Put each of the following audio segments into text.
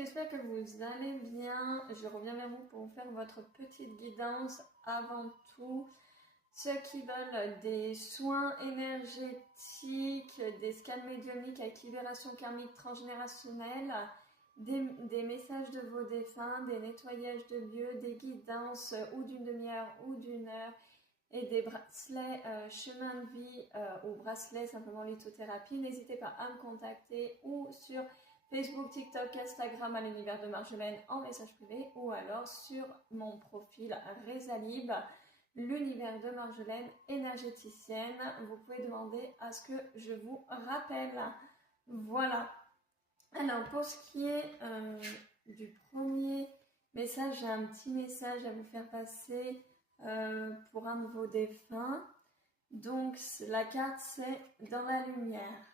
j'espère que vous allez bien. Je reviens vers vous pour vous faire votre petite guidance. Avant tout, ceux qui veulent des soins énergétiques, des scans médiumniques avec libération karmique transgénérationnelle, des messages de vos défunts, des nettoyages de lieux, des guidances ou d'une demi-heure ou d'une heure, et des bracelets chemin de vie ou bracelets simplement lithothérapie, n'hésitez pas à me contacter ou sur Facebook, TikTok, Instagram à l'univers de Marjolaine en message privé ou alors sur mon profil Rezalib, l'univers de Marjolaine énergéticienne. Vous pouvez demander à ce que je vous rappelle. Voilà. Alors pour ce qui est du premier message, j'ai un petit message à vous faire passer pour un de vos défunts. Donc la carte c'est dans la lumière.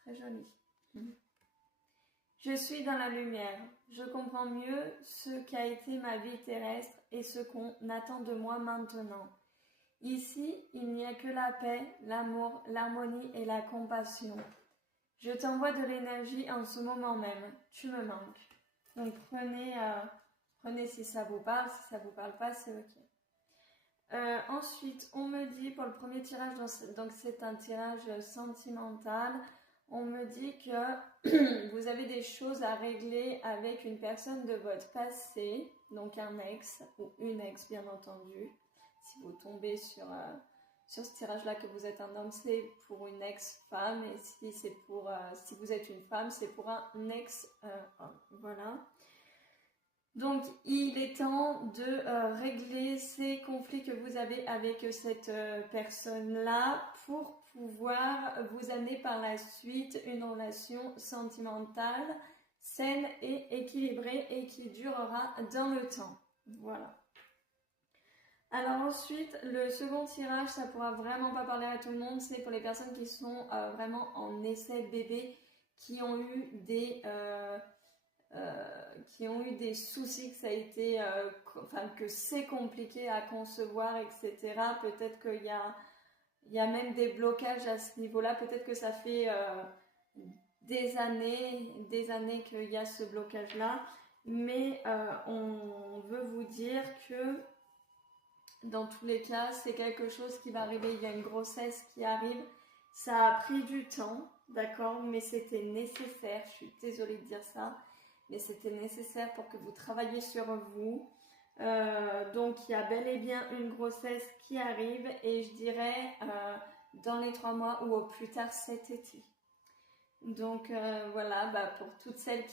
Très jolie. Je suis dans la lumière. Je comprends mieux ce qu'a été ma vie terrestre et ce qu'on attend de moi maintenant. Ici, il n'y a que la paix, l'amour, l'harmonie et la compassion. Je t'envoie de l'énergie en ce moment même. Tu me manques. Donc prenez si ça vous parle. Si ça vous parle pas, c'est ok. Ensuite, on me dit pour le premier tirage, donc c'est un tirage sentimental. On me dit que vous avez des choses à régler avec une personne de votre passé, donc un ex ou une ex bien entendu. Si vous tombez sur ce tirage-là que vous êtes un homme, c'est pour une ex-femme, et si c'est pour si vous êtes une femme, c'est pour un ex-homme. Voilà. Donc, il est temps de régler ces conflits que vous avez avec cette personne-là pour pouvoir vous amener par la suite une relation sentimentale, saine et équilibrée et qui durera dans le temps. Voilà. Alors ensuite, le second tirage, ça pourra vraiment pas parler à tout le monde, c'est pour les personnes qui sont vraiment en essai bébé, qui ont eu des soucis, que ça a été, que c'est compliqué à concevoir, etc. Peut-être qu'il y a même des blocages à ce niveau-là. Peut-être que ça fait des années qu'il y a ce blocage-là. Mais on veut vous dire que dans tous les cas, c'est quelque chose qui va arriver. Il y a une grossesse qui arrive. Ça a pris du temps, d'accord, mais c'était nécessaire. Je suis désolée de dire ça. Mais c'était nécessaire pour que vous travailliez sur vous. Donc il y a bel et bien une grossesse qui arrive et je dirais dans les 3 mois ou au plus tard cet été. Donc voilà, pour toutes celles